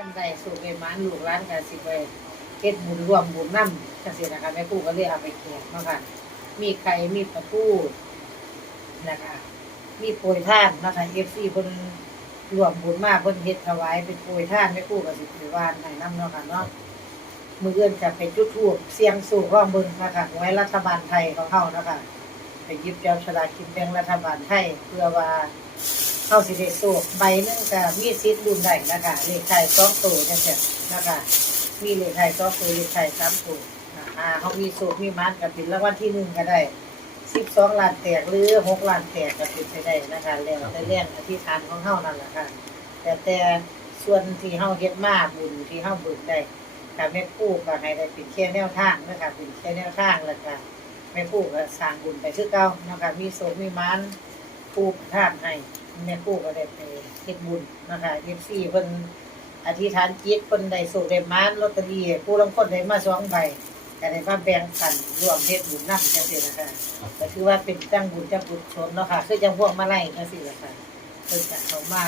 มันได้สู่ไปมานลูกหลานก็สิไปเฮ็ดบุญรวมบุญนำจังซี่นะคะแม่ครูก็เลยเอาไปแจกเนาะค่ะ มีไข่มีปลาทูนะคะมีโปรยท่านนะคะ FC เพิ่นรวมบุญมาเพิ่นเฮ็ดถวายเป็นโปรยท่านแม่ครูก็สิไปว่านให้นำเนาะค่ะเนาะมืออื่นจะไปจุดทูบเสียงสู่ร่องเบึงนะคะไว้รัฐบาลไทยของเฮานะคะไปยิบเจ้าฉลากกินแบ่งรัฐบาลไทยเพื่อว่า เฮาสิได้โชคใบหนึงก็มีสิทธิ์ลุ้นได้นะคะเลขไทย2ตัวจังซี่นะคะมีเลขไทย2ตัวเลขไทย3ตัวอ่าเฮามีโชคมีมานก็เป็นรางวัลที่หนึ่งก็ได้12ล้านแตกหรือ6ล้านแตกก็เป็นไปได้นะคะแล้วแต่แรงอธิษฐานของเฮานั่นแหละค่ะแต่แต่ส่วนที่เฮาเฮ็ดมาบุญที่เฮาเบิกได้ค่ะแม่ครู่ก็ให้ได้เป็นแค่แนวทางนะคะเป็นแค่แนวทางแล้วก็แม่ครู่ก็สร้างบุญไปคือเก่านะคะมีโศกมีมานผู้ประทานให้ แม่ครู่ก็ได้ไปเฮ็ดบุญนะคะเอฟซีเพิ่นอธิษฐานจิตเพิ่นได้โศกได้มานลอตเตอรี่ผู้ลางคนได้มาสองใบก็ได้มาแบ่งกันร่วมเฮ็ดบุญนำจังซี่นะคะก็ถือว่าเป็นจังบุญจังบุญชนเนาะค่ะ คือจังพวกมาไล่จังซี่ล่ะค่ะเพิ่นจะเข้ามา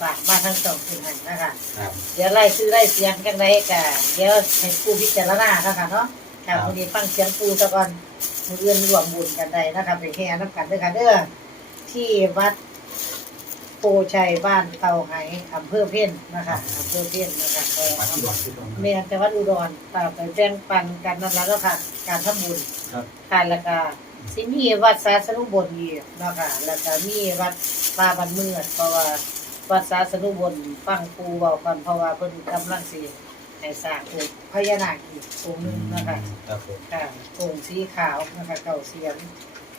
ฝากมาทั้งสองคนให้นะคะครับเดี๋ยวไล่ซื้อไล่เสียงกันไดก็เดี๋ยวให้ผู้พิจารณาเนาะค่ะเนาะค่ะวันนี้ฟังเสียงปูซะก่อนมื้ออื่นรวมบุญกันได้นะคะไปแห่น้ำกันเด้อค่ะเด้อที่วัด โพชัยบ้านเตาไหอำเภอเพ่นนะคะอำเภอเพ่นนะคะก็วัดที่วัดที่ตรงนั้นแม่นแต่วัดอุดรตามไปแจ้งปันกันนั่นแล้วเนาะค่ะ การทำบุญครับค่ะแล้วก็สิมีวัดสาสนุบลอีกเนาะค่ะแล้วก็มีวัดป่าบันเมือดเพราะว่าวัดสาสนุบลฟังครูเว้ากันเพราะว่าเพิ่นกำลังสิให้สร้างองค์พญานาคอีกองค์หนึงนะคะ ครับผมค่ะองค์สีขาวนะคะเก่าเสียง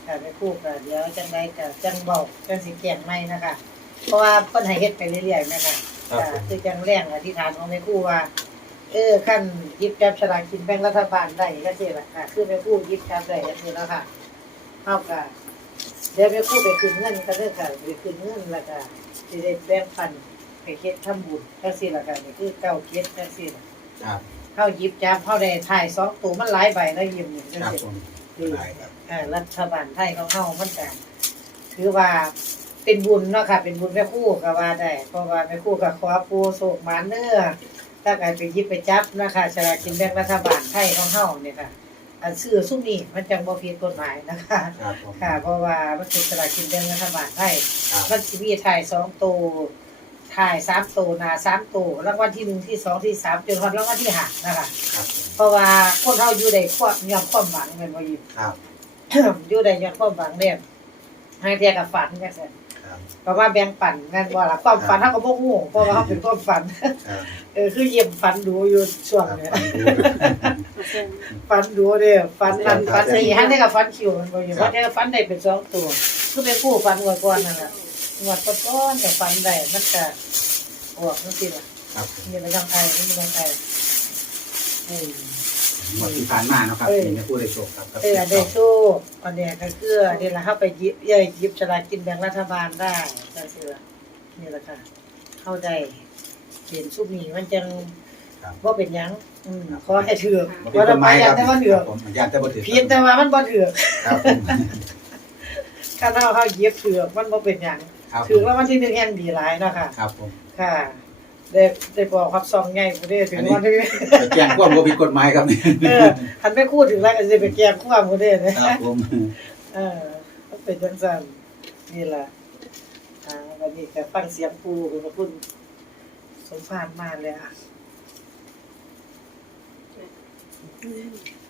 ค่ะแม่ครูก็เดี๋ยวจังไดก็จังเว้าจังสิแจ้งใหม่นะคะ เพราะว่าเพิ่นให้เฮ็ดไปเรื่อยๆนะคะครับค่ะผม คือจังแรงอธิษฐานของแม่ครูว่า เออขั้นหยิบจับฉลากกินแบ่งรัฐบาลได้ก็สิล่ะค่ะ คือแม่ครูหยิบจับได้ก็คือแล้วค่ะเฮาก็เดี๋ยวแม่ครูไปคืนเงินก็เด้อค่ะไปคืนเงินแล้วก็สิได้แบ่งปันไปเฮ็ดทำบุญจังซี่ล่ะค่ะนี่คือเก้าเก็ดจังซี่ล่ะครับเฮาหยิบจับเฮาได้ถ่ายสองตัวมันหลายใบแล้วยิ้มนี่จังครับซี่ ผมได้ครับอ่ารัฐบาลไทยของเฮามันก็ถือว่า เป็นบุญเนาะค่ะ เป็นบุญแม่ครู่ก็ว่าได้ เพราะว่าแม่ครู่ก็ขอปูโศกหมานเนื้อถ้าใครไปหยิบไปจับนะคะฉลากกินแบ่งรัฐบาลไทยของเฮาเนี่ยค่ะ อันซื้อซุ่มนี้มันจังบ่ผิดกฎหมายนะคะ ครับผม ค่ะ เพราะว่ามันเป็นฉลากกินแบ่งรัฐบาลไทยครับ มันสิมีถ่ายสองตัวถ่ายสามตัวหน้าสามตัวรางวัลที่หนึ่งที่สองที่สามจนฮอดรางวัลที่ห้านะคะ ครับผมเพราะว่าคนเฮาอยู่ได้ความยอมความหวังแม่นบ่ยิมครับ อยู่ได้ยอดความหวังเนี่ยให้เทียกับฝันจังซั่นครับ เพราะว่าแบ่งปันแม่นบ่ล่ะความฝันเฮาก็บ่ฮู้เพราะว่าเฮาเป็นความฝัน ครับเออคือเยี่ยมฝันดูอยู่ช่วงครับเนี้ยฟังดูฝันดูเด้อฝันนั้นครับฝันสี่หันได้กับฝันคิวมันบ่อยู่เพราะแต่ฝันได้เป็นสองตัว คือเป็นผู้ฝันงวดก่อนนั่นล่ะงวดก่อนๆแต่ฝันได้มันก็ออกจังซี่ล่ะครับผมนี่มันจังไผนี่มันจังไผอืม หมดที่ผ่านมาเนาะครับเออนี่จะพูดได้โชคครับครับเออได้โชคอันเนี้ยก็คือนี่แหละเข้าไปหยิบย่อยหยิบฉลากกินแบ่งรัฐบาลได้จังซี่ล่ะนี่แหละค่ะ เข้าได้เห็นซุปนี้มันจังครับบ่เป็นหยังอืมขอให้ถือกบ่ว่าเป็นต้นทำไมไม้อคยารักบแต่ว่าถือกผมอยากแต่บ่ถือผิดแต่ว่ามันบ่ถือกครับผมคันเฮาเฮาหยิบถือกมันบ่เป็นหยังครับถือกแล้ววันที่หนึ่งแห่งดีหลายเนาะค่ะครับผมค่ะ ได้ได้บอกครับซองใหญ่บ่ได้ถึงวันที่ไปแจ้งความบ่ผิดกฎหมายครับนี่เออคันไม่พูดถึงแล้วก็สิไปแก้ความบ่ได้เด้ครับผมเออมันเป็นจังซั่นนี่ล่ะอ่าวันนี้ก็ฟังเสียงปูขอบคุณสมภารมาเลยอะ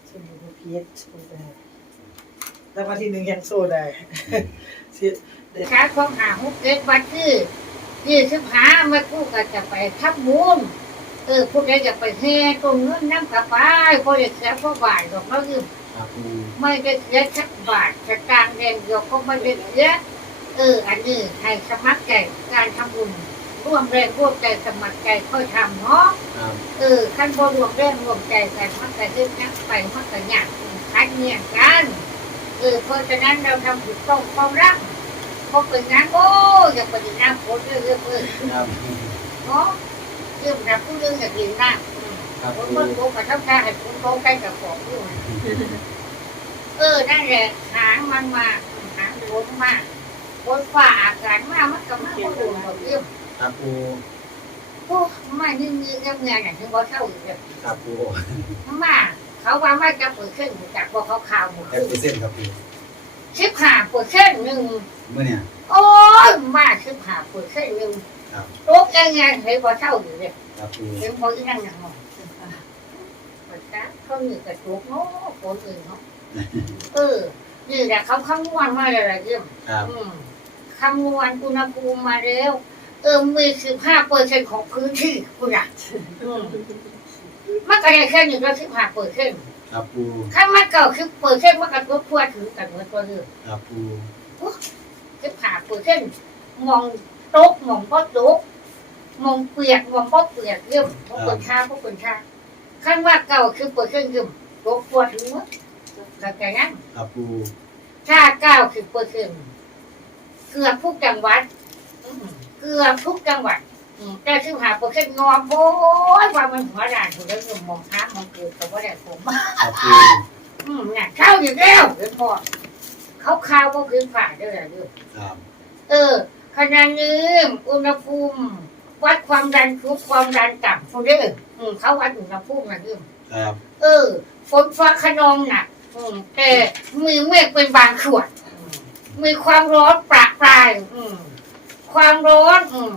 สมุนเพียรโซได้แล้ววันที่หนึ่งยังโซได้สิเด็กขายของหาหุกเล็กวัดคือ ยี่สิบหามากู้ก็จะไปทับมุมเออพวกแกจะไปแห่ตรงนู้นน้ำกระปายพอจะเสียพวกบ่ายดอกแล้วคือครับผมไม่ได้เสียสักบาทจะกลางแดงเดียวก็ไม่ได้เสียเออ อันนี้ให้สมัครใจการทำบุญร่วมแรงร่วมใจสมัครใจค่อยทำเนาะครับเออขั้นบรวมแรงรวมใจกันมันก็ดึงนักไปมันก็ยากคัดเงียงกันเออเพราะฉะนั้นเราทำถูกต้องความรัก พอเป็นงานโอ้อยากไปดีน้ำฝนเรื่อยๆเรื่อยครับๆเนาะเรื่องรับผู้เรื่องอยากดีน้ำอืมครับคนผคนมโตกับท่าท่าให้คนโตใกล้กับของด้วยเออนั่นแหละหางมันมาหางรถมาบนฝ่าอากาศมามันก็มาคนอื่นหมดเรื่องครับผมฝอ้มานี่มีเรื่องงานอย่างที่ว่าเท่าอยู่เลยครับปูมาเขาว่ามาจะเปิดขึ้นจากว่าเขาข่าวหมดแอปเปอร์เซ็นต์ครับปู ชิบหาเปิดขึ้นหนึ่งเมื่อเนี่ย โอ้ยมาชิบหาเปิดขึ้นหนึ่งครับลูกยังไงเห็นว่าเท่าอยู่เลยครับปูเห็นพออีนั่งอย่างหมดเปิดจ้าเขามีกระตุกเนาะคนอื่นเนาะเออนี่แหละเขาคำนวณมาเลยละเยี่ยมครับอืมคำนวณอุณหภูมิมาแล้ว เออมีสิบห้าเปอร์เซ็นของพื้นที่คุณอะอืมมันก็ได้แค่หนึ่งร้อยสิบห้าเปอร์เซ็นต์ ครับปูข้างมันเก่าคือเปอร์เซ็นต์มันก็ตัวทั่วถึงกันเหมือนตัวเดิมครับปูสิบห้าเปอร์เซ็นต์มองโต๊ะมองก็โต๊ะมองเปียกมองก็เปียกเยี่ยมพวกคนชาพวกคนชาข้างว่าเก่าคือเปอร์เซ็นต์ยิ่มโต๊ะทั่วถึงมั้งเข้าใจยังครับปูถ้าเก้าสิบเปอร์เซ็นต์เกือบทุกจังหวัดอืมเกือบทุกจังหวัดอืม แต่สิบห้าเปอร์เซ็นต์นอนโอ้ยว่ามันหัวด่านถูกแล้วมองท้ามองเกิดแต่ว่าได้ผมครับปูอืมน่ะเข้าอยู่แล้วเดี๋ยวพอเขาข้าวก็คือผ่านได้แล้วเด้อครับเออขณะนี้อุณหภูมิวัดความดันทุกความดันต่ำคุณเด้ออืมเขาวัดอุณหภูมินะเด้อครับเออฝนฟ้าขนองหนักอืมแต่มีเมฆเป็นบางส่วนอืมมีความร้อนประปราย อืม ความร้อน อืม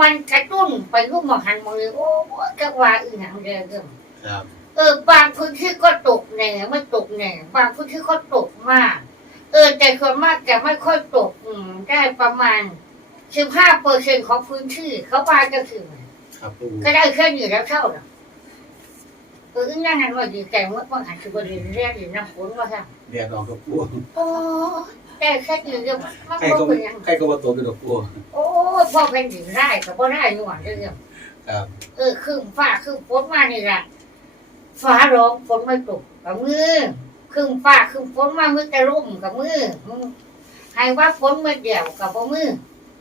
มันกระตุ้นไปรูปมองหันมองเลยโอ้ยกะว่าอีหนังเด้อเด้อครับเออบางพื้นที่ก็ตกแหน่ไม่ตกแหน่บางพื้นที่ก็ตกมาก เออแต่ส่วนมากจะไม่ค่อยตกอืมได้ประมาณสิบห้าเปอร์เซ็นของพื้นที่เขาบานก็คือครับปูก็ได้แค่อยู่แล้วเท่าน่ะเออนั่นนั่นว่าดีใจเมื่อวันหันคือบริเวณเรียกอยู่น้ำฝนว่าค่ะเรียกออกกับปูโอ้ แต่แค่อยู่เดียวมันใครก็ก็เป็นยัง ใครก็บ่ตกอยู่ดอกปูโอ้พ่อเป็นหญิงได้กับพ่อได้หน่วยเรื่องครับเออครึ่งฟ้าครึ่งฝนมานี่แหละฟ้าร้องฝนไม่ตกกับมือครึ่งฟ้าครึ่งฝนมามือจะร่มกับมืออืมให้ว่าฝนมาเดี่ยวกับบ่มือ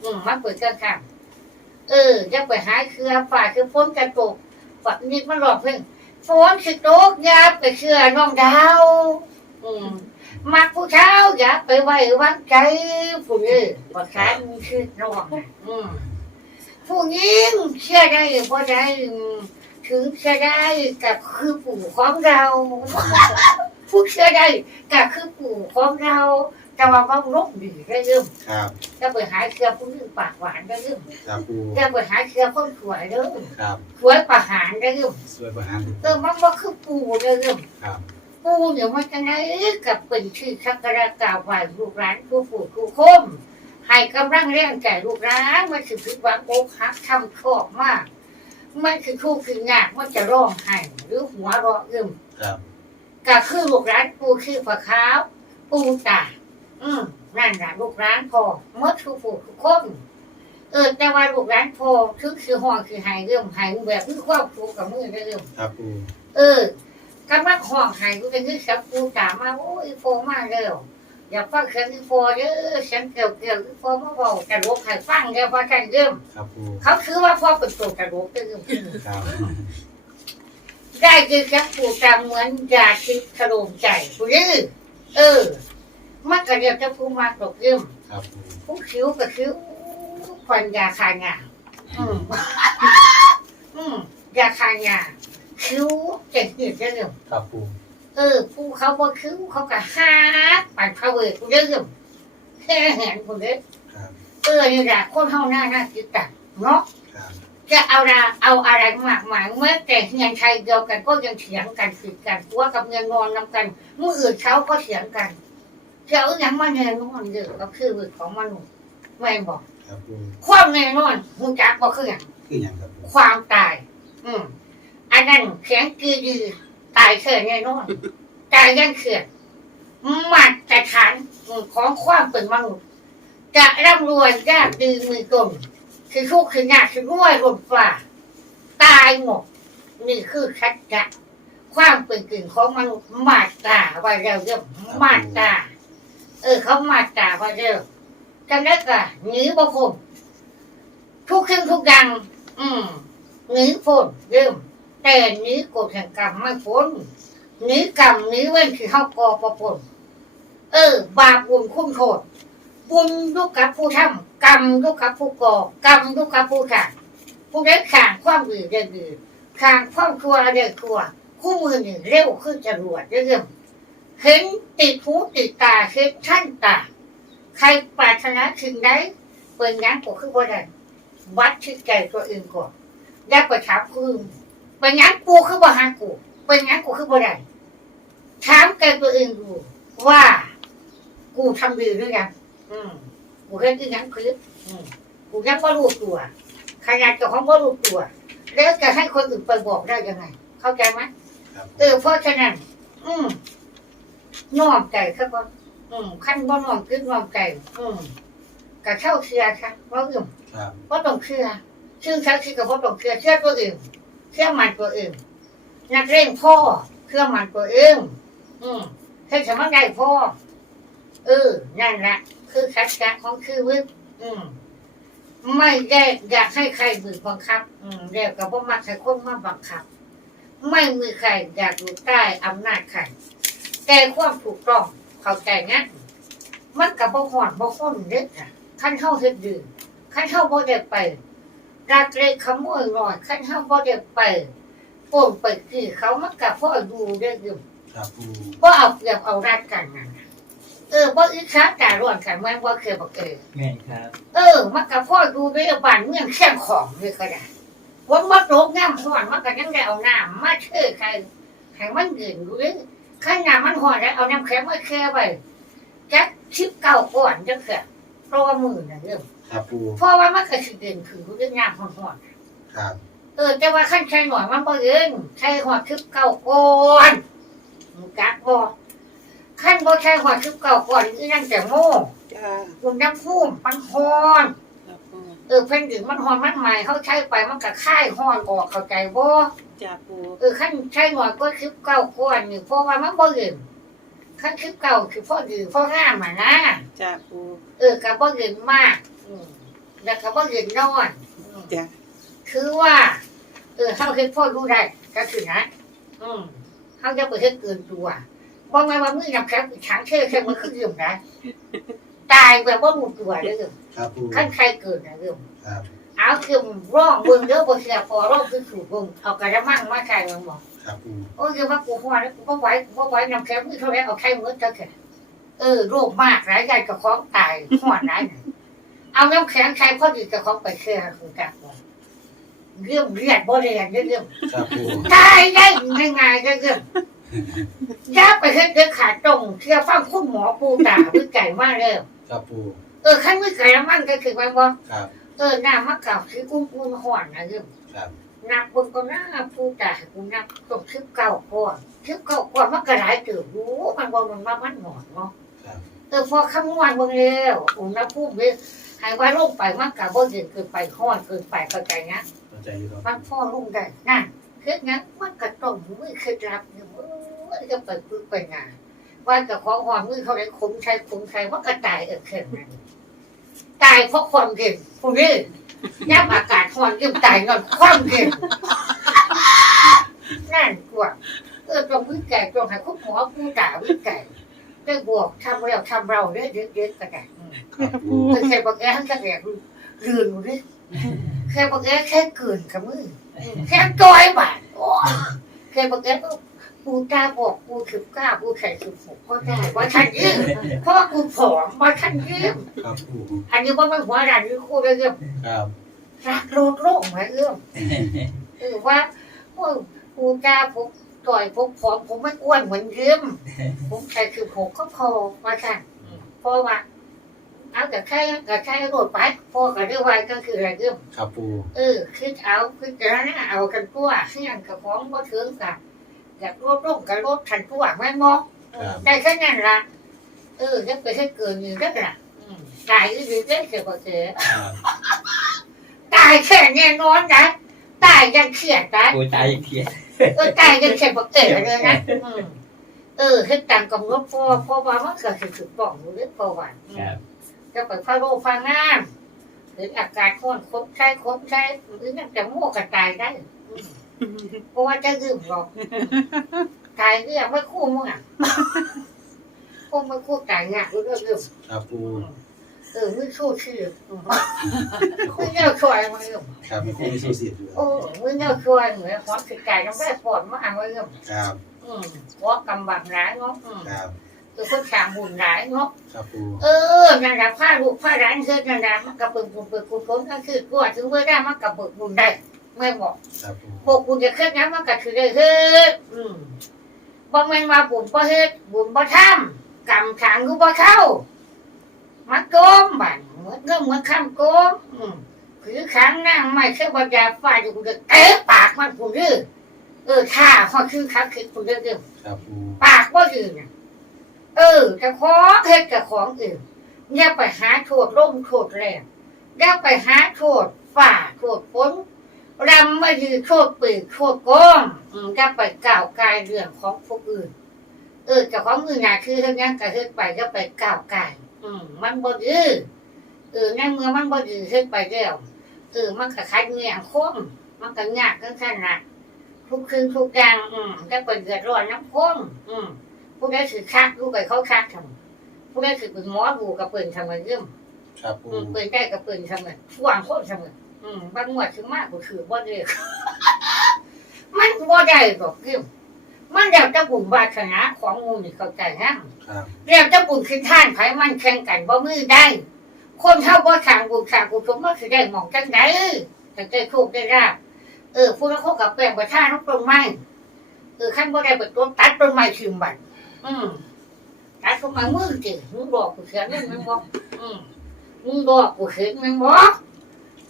อืมมาเปิดกันค่ะเออจะไปหาเครือฟ้าคือฝนจะตกฝักนิดมันหลอกเพิ่งฝนสิตกอย่าไปเชื่อน้องดาว อืม มักผู้เช้าอย่าไปไว้วางใจผู้นี้ประคานคือน้องน่ะอืมผู้หญิงเชื่อได้พอได้ถึงเชื่อได้กับคือปู่ของเรา ผู้เชื่อได้กับคือปู่ของเราแต่ว่าว่าลบดีได้เรื่องครับจะไปหาเชื่อผู้หญิงปากหวานได้เรื่องครับปูจะไปหาเชื่อคนสวยเด้อครับสวยประหารได้เรื่องสวยประหารเออมันว่าคือปู่ได้เรื่องครับ ปู่เนี่ยมันจะไงกับเป็นชื่อชักการะกล่าวไหวลูกหลานผู้ปู่ผู้คมให้กำลังแรงใจลูกร้านมันคือผิดหวังอกหักทำชอบมาก มันคือคู่คืองากมันจะร้องไห้หรือหัวเราะอึมครับก็คือลูกร้านปูคือฝาขาว ปูตาอืมนั่นแหละลูกร้านพอเมื่อทุกผู้ทุกคนเออแต่ว่าลูกร้านพอคือคือห้องคือหายเรื่องหายแบบคือควบคุมกับมือได้เรื่องครับปูเออ กำลังห้องหายกูจะนึกสับปูตามาโอ้ยโฟมาเร็วอย่าฟังเสียงอีโฟเด้อเสียงเกี่ยวเกี่ยวอีโฟมาบอกแต่ลูกใครฟังเดี๋ยวว่ากันเริ่มครับปูเขาคือว่าพ่อเป็นตัวกระโดดตึ้งครับได้คือแค่ปูตามเหมือนยาคิดขโลมใจผู้ยื้อเออมักกระเดียวจะพูมาตกเริ่มครับปูผู้คิ้วกับคิ้วควันยาคายาอืมอืมยาคายา คิ้วเจ็บหิดเริ่มครับปูเออผู้เขาบ่คิ้วเขาก็ฮาปั่นพาเวทผู้เริ่มแค่เห็นผู้เริ่มครับเออนี่แหละคนเท่าหน้าหน้าคิดตัดเนาะครับจะเอาอะไรเอาอะไรมากมายเมื่อแต่เงินไทยเดียวกันก็ยังเถียงกันผิดกันตัวกับเงินนอนนำกันเมื่ออื่นเขาก็เถียงกันจะเอาอย่างมาแน่นอนเยอะก็คือวิตของมนุษย์แม่บอกครับปูความแน่นอนหูจักบ่คืออย่างคือหยังครับปูความตาย อืม อันนั้นเขียงกีดีตายเขื่อนแน่นอนตายยังเขื่อนมาตรฐานของความเป็นมนุษย์จะร่ำรวยยากดีมีจนคือทุกข์คือยากคือรวยรวมฝ่าตายหมดนี่คือชัดจะความเป็นกึ่งของมนุษย์มาตาไว้เร็วเรื่องมาตาเออเขามาตาไว้เร็วจังนั้นก็หนีบ่พ้นทุกสิ่งทุกอย่างอืมหนีพ้นเริ่ม แต่นี้กฎแห่งกรรมไม่พ้นนี้กรรมนี้เว้นคือเฮากอประพ้นเออ บาปบุญคุณโทษบุญลูกกับผู้ทำกรรมลูกกับผู้ก่อกรรมลูกกับผู้ขาผู้ใดขางความดีได้ดีขางความครัวได้ครัว คู่มือหนึ่งเร็วขึ้นจรวดเรื่องเห็นติดหูติดตาเห็นท่านตาใครปรารถนาถึงได้เปิดงานกูคือบ่ได้วัดชื่อใจตัวเองก่อนอย่าไปถามกู เป็นงานกูคือบ่หากู เป็นงานกูคือบ่ได้ถามใจตัวเองดูว่า กูทำดีหรือยังอืมกูเห็นที่ยังคืออืมกูยังไม่รู้ตัวขนาดเจ้าของไม่รู้ตัว แล้วจะให้คนอื่นไปบอกได้ยังไง เข้าใจไหมครับเออเพราะฉะนั้น อืมน้อมใจครับว่าอืมขั้นบ่น้อมคือน้อมใจอืมกะเข้าเชื่อค่ะว่าอื่นครับว่าต้องเชื่อชื่อเขาคือกับว่าต้องเชื่อเชื่อตัวอื่น เชื่องมันตัวอื่นนักเร่งพ่อเชื่องมันตัวเองอืมให้สมัครได้พ่อเออ นั่นแหละคือคัดกะของคือวิทย์อืม ไม่แยกอยากให้ใครมือบังคับ อืมแล้วก็บ่มักให้คนมาบังคับ ไม่มีใครอยากอยู่ใต้อำนาจใครแต่ความถูกต้องเข้าใจงั้นมันกับบ่หอนบ่ค้นเด็ดค่ะขั้นเฮาเฮ็ดดีขั้นเฮาบ่ได้ไป รักเล็กขโมยน้อยขั้นเฮาบ่ได้ไปโป่งไปคือเขามันกับพ่อดูได้อยู่ครับปูบ่เอาเปรียบเอารัดกันนั่นน่ะเออบ่อึดค้าตาร้อนกันแม่นบ่เคยบ่เออแม่นครับ เออ มันกับพ่อดูด้วยบ้านเมืองแข่งของเลยก็ได้วันมาตกน้ำห่อนมันก็ยังได้เอาน้ำมาเชื่อใครให้มันยืนดูเลยข้างน้ำมันห่อนแล้วเอาน้ำแข็งมาแช่ไปจักชิบเก่าก่อนจังเสียเพราะว่ามือน่ะเรื่อง ครับปูเพราะว่ามันก็สิเดินคือเรื่องน้ำห่อนครับๆเออแต่ว่าขั้นใช้หน่อยมันบ่เยินใช้หอดชิบเก่าก่อนมึงกักบ่ขั้นบ่ใช้หอดชิบเก่าก่อนอีนั่นแต่โม่จ้าคุน้ำพุ่มมันหอนจ้าปูเออเพิ่นถึงมันหอนมันใหม่เขาใช้ไปมันก็ค่ายหอนออกเข้าใจบ่ จ้าปูเออขั้นใช้หน่อยก็คลิปเก่าก่อนนี่เพราะว่ามันบ่ยืนขั้นคลิปเก่าคือพ่อยืนพ่องามอะนะจ้าปูเออก็บ่ยืนมากอืม แล้วก็บ่ยืนนอนอืมจ้าคือว่า เออเฮาเฮ็ดพ่อรู้ได้ก็คือนะอืมเฮาจะไปเฮ็ดเกินตัวบ่แม่นว่ามือนำแข็งช้างเชื่อแค่มันคือยืมนะตายแบบบ่รู้ตัวเด้อครับปูขั้นใครเกิดนะเรื่องครับเอาคือร่องเบิ่งเด้อบ่เสียพอร่องคือสูบเบิ่งเอากระมังมาใส่เบิ่งบ่ครับปูโอ้ยคือว่ากูหัวแล้วกูบ่ไหวกูบ่ไหวน้ำแข็งมือเท่าไหร่เอาไข่มือเท่าแค่เออโรคมากหลายใหญ่กับของตายหัวหลายน่ะ เอาน้ำแข็งใช้พอดีกับของไปเชื่อคือกันบ่เรื่องเรียดบ่เรียนเรื่องครับปูตายได้ง่ายๆก็เรื่องอย่าไปเฮ็ดเด็ดขาดตรงเชื่อฟังคุณหมอปูตาวิจัยมาแล้วครับปูเออขั้นมือไก่มันก็คือว่าบ่ครับเออน้ำมะกอกคือกุ้งกุ้งห่อนนะเรื่องครับนับเบิ่งก็น่าผู้ตากูนับต้องคิบเก่าก่อนคิบเก่าก่อนมันก็หลายตื่นรู้มันบ่มันว่ามันหนอนเนาะครับ เออพอคำนวณเบิ่งแล้วอุณหภูมิเลยให้ว่าลงไปมันก็บ่เย็นเกินไปร้อนเกินไปเข้าใจนะเข้าใจอยู่ครับมันพอลงได้นั่นคืองั้นมันก็ต้องมือเคล็ดลับอยู่เอ้ยจะไปพึ่งไปงานว่าเจะของหอนมือเขาได้คมใช้คมใช้มันก็ตายเออแค่นั้นตายเพราะความเย็นพวกนี้ยับอากาศร้อนยิ่งตายนอนความเย็นนั่นกว่าเออตรงวิจัยตรงให้คุณหมอผู้ด่าวิจัย ได้บวกทำเราทำเราได้เยอะๆก็ได้อืมครับปูเออแค่บอกแกทั้งแค่แกลืนอยู่ดิแค่บอกแกแค่เกินกับมืออืมแค่จอยบาทโอ้แค่บอกแกว่ากูตาบอกกูถึงกล้ากูใส่ถึงหกก็ได้ว่าฉันยืมเพราะว่ากูผอมว่าฉันยืมครับปูอันนี้ว่ามันหัวด่านนี่คู่เลยเรื่องครับรักโลกโลกไหมเรื่องเออว่าพวกกูจ้าผม ต่อยผมผอมผมไม่อ้วนเหมือนยืมผมใส่คือผมก็พอว่าค่ะเพราะว่าเอาแต่แค่แต่แค่โดดไปพอกับเรื่องไว้ก็คืออะไรยืมครับปูเออคือเอาคือจะนั่นเอากันตัวเสี่ยงกับของบ่ถึงกับอยากลดลงกับลดทันตัวไม่มองครับได้แค่นั้นละเออจะไปให้เกินอยู่ได้ละอืมตายก็คือได้เสียก็เสียครับตายแค่แน่นอนนะตายยังเครียดนะปูตายอีกเทีย เออตายยังเครียดบอกเอ๋เลยนะอืมเออคือต่างกับรถพ่อพ่อว่ามันก็คือถือป่องอยู่เรื่องพ่อว่าอืมครับจะไปพาโรฟังงามหรืออากาศข้นคบใช้คบใช้หรือนั่นจะมั่วกับตายได้อืมเพราะว่าจะยืมหรอกตายเรื่องไม่คู่มึงอะคงไม่คู่ตายเนี่ยรู้เรื่องยืมครับปู เเออมือชู้ชื่ออืมมือเจ้าช่วยมาเริ่มครับไม่คู่ไม่สู้สิบอยู่แล้วโอ้มือเจ้าช่วยเหมือนความสิกายต้องได้ปอดมาอ่านมาเริ่มครับอืมเพรากำบังร้ายเนาะอืมครับคือคนสร้างบุญร้ายเนาะครับปูเออนั่นแหละผ้าลูกผ้าร้านคือนั่นแหละมันกระเปิงบุญเปิงกุศลก็คือกลัวถึงเมื่อได้มันกระเปิงบุญได้ไม่บอกครับปูพวกคุณจะเคลื่อนย้ำมันก็คือได้เฮ็ดอืมบ่แม่นว่าบุญบ่เฮ็ดบุญบ่ทำกรรมทางกูบ่เข้า มันโกมบัดเหมือนเรื่องเหมือนคำโกมอืมถือขังนั่งไม่เชื่อบ่ยาฟาดอยู่กูจะเตะปากมันกูดื้อเออท่าฮอดคือคักคือกูดื้อเด้อครับปูปากบ่ดื้อน่ะเออแต่ของเฮ็ดกับของอื่นอย่าไปหาโทษร่มโทษแรงอย่าไปหาโทษฝ่าโทษฝนรำไม่ยือโทษปืนโทษโกงอืมก็ไปกล่าวกายเรื่องของผู้อื่น เออเจ้าของอื่นน่ะคือเท่านั้นก็เฮ็ดไปก็ไปกล่าวกาย อืมมันบ่ดื้อเออในเมื่อมันบ่ดื้อเฮ็ดไปแล้วเออมันก็คัดเงียงคมมันก็ยากกันขนาดทุกคืนทุกอย่างอืมก็ไปเดือดร้อนน้ำคมอืมผู้ใดถือคักรู้ไปเขาคักทำผู้ใดถือเป็นหมอดูกับเปิ่นทำกันเรื่องครับปูอืมเปิดได้กับเปิดทำไงช่วงโคตรทำไงอืมบางหมวดถึงมากกว่าคือบ่ได้มันบ่ได้หรอกคือ มันเดี๋ยวจะบุญวาสนาของงูนี่เข้าใจนะครับเดี๋ยวจะบุญคือท่านไผมันแข่งกันบ่มือได้ คนเท่าบ่ทางบุญทางกุศลมันคือได้หมองจังไดแต่ได้โชคได้ราบเออผู้นั้นเขากับแปลงประท่านต้นไม้เออขั้นบ่ได้ไปต้นตัดต้นไม้ชิมบัดอืมตัดต้นไม้มือจิมึงบอกกูเสียเงินมึงบอกอืมมึงบอกกูเห็นมันบอก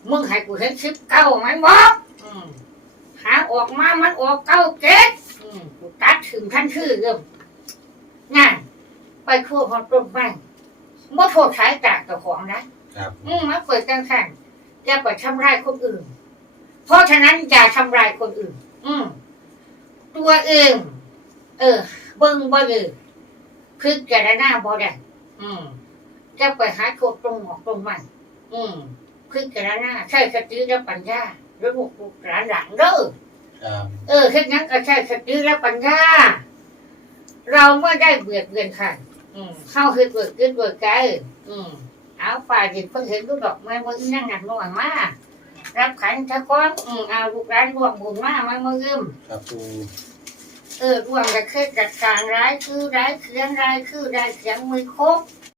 มึงให้กูเห็นชิปเก้ามันบอกอืมหาออกมามันออกเก้าเจ็ดอืม กูตัดถึงท่านชื่อเริ่มนั่นไปทั่วพอต้นไม้บ่โทษสายจากเจ้าของนะครับ อืมมาเปิดกันขันอย่าไปทำร้ายคนอื่น เพราะฉะนั้นอย่าทำร้ายคนอื่น อืมตัวเองเออ เบิ่งบ่เลยคือแกระหน้าบ่ได้อืมจะไปหาโทษตรงหอกตรงมันอืมคือกันหน้าใช่สติและปัญญาแล้วลูกลูกหลานหลังเด้อครับ เออแค่นั้นก็ใช่สติและปัญญา เราไม่ได้เบียดเบียนใครอืมเข้าคือเกิดขึ้นเกิดใจอืมเอาฝ่ายจิตเพิ่งเห็นลูกดอกไม้บนนั่งหนักหน่วงมากรับขันทะก้อนอืมเอาลูกร้านรวมบุญมากมันมายืมครับปูเออรวมจะเคยจัดการร้ายคือร้ายเขียนร้ายคือร้ายเขียนมือครบ